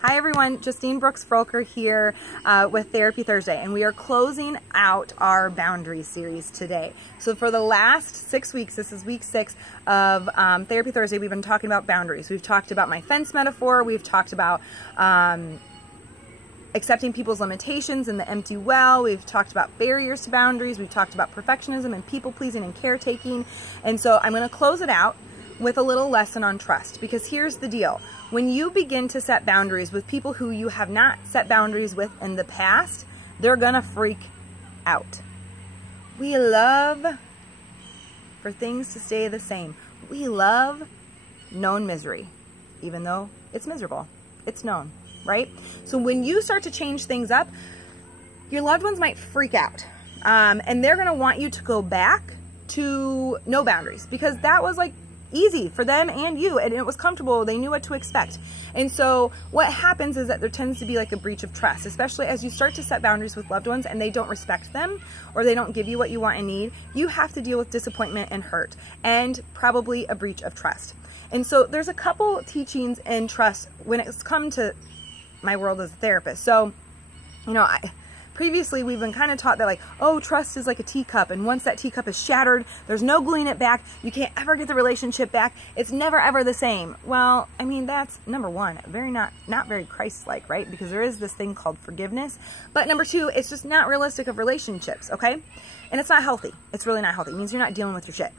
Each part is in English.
Hi everyone, Justine Brooks-Frolker here with Therapy Thursday, and we are closing out our boundaries series today. So for the last 6 weeks, this is week 6 of Therapy Thursday, we've been talking about boundaries. We've talked about my fence metaphor, we've talked about accepting people's limitations and the empty well, we've talked about barriers to boundaries, we've talked about perfectionism and people-pleasing and caretaking, and so I'm going to close it out with a little lesson on trust, because here's the deal. When you begin to set boundaries with people who you have not set boundaries with in the past, they're gonna freak out. We love for things to stay the same. We love known misery, even though it's miserable. It's known, right? So when you start to change things up, your loved ones might freak out. And they're gonna want you to go back to no boundaries, because that was like easy for them and you, and it was comfortable. They knew what to expect. And so what happens is that there tends to be like a breach of trust, especially as you start to set boundaries with loved ones and they don't respect them, or they don't give you what you want and need. You have to deal with disappointment and hurt, and probably a breach of trust. And so there's a couple teachings in trust when it's come to my world as a therapist. So, you know, previously, we've been kind of taught that, like, oh, trust is like a teacup, and once that teacup is shattered, there's no gluing it back. You can't ever get the relationship back. It's never ever the same. Well, I mean, that's number one, not very Christ-like, right? Because there is this thing called forgiveness. But number two, it's just not realistic of relationships, okay? And it's not healthy. It's really not healthy. It means you're not dealing with your shit.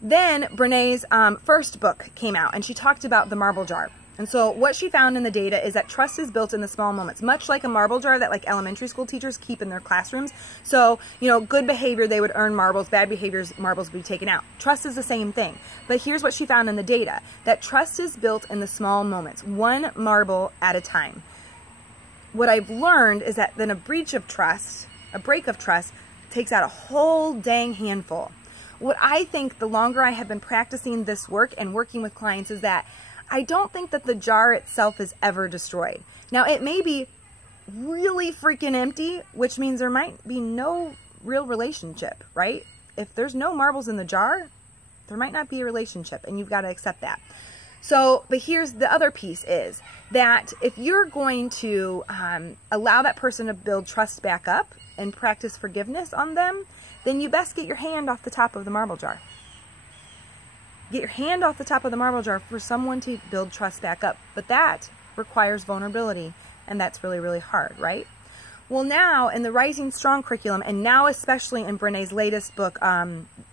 Then Brené's first book came out, and she talked about the marble jar. And so what she found in the data is that trust is built in the small moments, much like a marble jar that like elementary school teachers keep in their classrooms. So, you know, good behavior, they would earn marbles, bad behaviors, marbles would be taken out. Trust is the same thing. But here's what she found in the data, that trust is built in the small moments, one marble at a time. What I've learned is that then a breach of trust, a break of trust, takes out a whole dang handful. What I think the longer I have been practicing this work and working with clients is that I don't think that the jar itself is ever destroyed. Now, it may be really freaking empty, which means there might be no real relationship, right? If there's no marbles in the jar, there might not be a relationship, and you've got to accept that. So, but here's the other piece, is that if you're going to allow that person to build trust back up and practice forgiveness on them, then you best get your hand off the top of the marble jar. Get your hand off the top of the marble jar for someone to build trust back up. But that requires vulnerability, and that's really, really hard, right? Well, now in the Rising Strong curriculum, and now especially in Brené's latest book,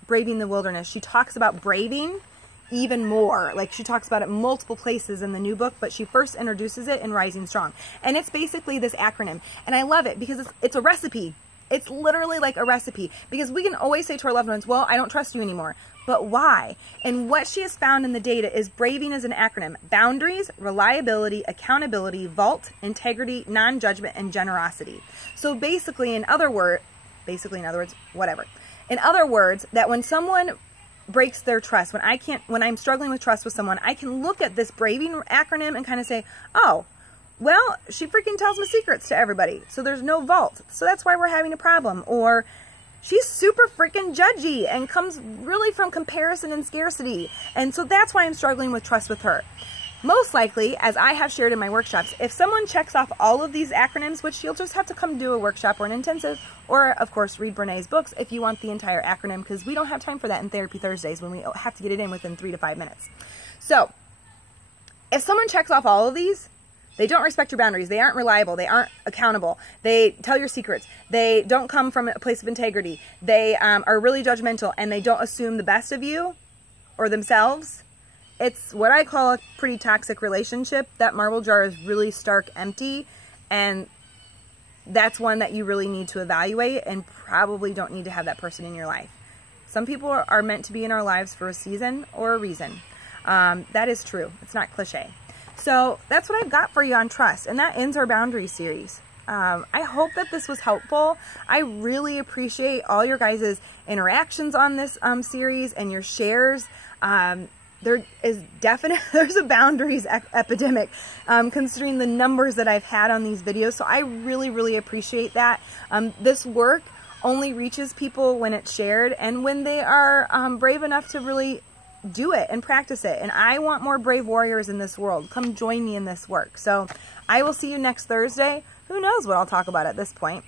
Braving the Wilderness, she talks about braving even more. Like, she talks about it multiple places in the new book, but she first introduces it in Rising Strong. And it's basically this acronym. And I love it because it's a recipe. It's literally like a recipe, because we can always say to our loved ones, well, I don't trust you anymore. But why? And what she has found in the data is braving is an acronym: boundaries, reliability, accountability, vault, integrity, non-judgment, and generosity. So basically, in other words, whatever. In other words, that when someone breaks their trust, when I'm struggling with trust with someone, I can look at this braving acronym and kind of say, oh, well, she freaking tells my secrets to everybody, so there's no vault. So that's why we're having a problem. Or she's super freaking judgy and comes really from comparison and scarcity. And so that's why I'm struggling with trust with her. Most likely, as I have shared in my workshops, if someone checks off all of these acronyms, which you'll just have to come do a workshop or an intensive, or of course read Brené's books if you want the entire acronym, because we don't have time for that in Therapy Thursdays when we have to get it in within 3 to 5 minutes. So if someone checks off all of these, they don't respect your boundaries, they aren't reliable, they aren't accountable, they tell your secrets, they don't come from a place of integrity, they are really judgmental, and they don't assume the best of you or themselves, it's what I call a pretty toxic relationship. That marble jar is really stark empty, and that's one that you really need to evaluate, and probably don't need to have that person in your life. Some people are meant to be in our lives for a season or a reason. That is true. It's not cliche. So that's what I've got for you on trust, and that ends our boundary series. I hope that this was helpful. I really appreciate all your guys' interactions on this series and your shares. There is there's a boundaries epidemic, considering the numbers that I've had on these videos. So I really, really appreciate that. This work only reaches people when it's shared, and when they are brave enough to really do it and practice it. And I want more brave warriors in this world. Come join me in this work. So I will see you next Thursday. Who knows what I'll talk about at this point.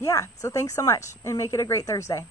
Yeah, so thanks so much, and make it a great Thursday.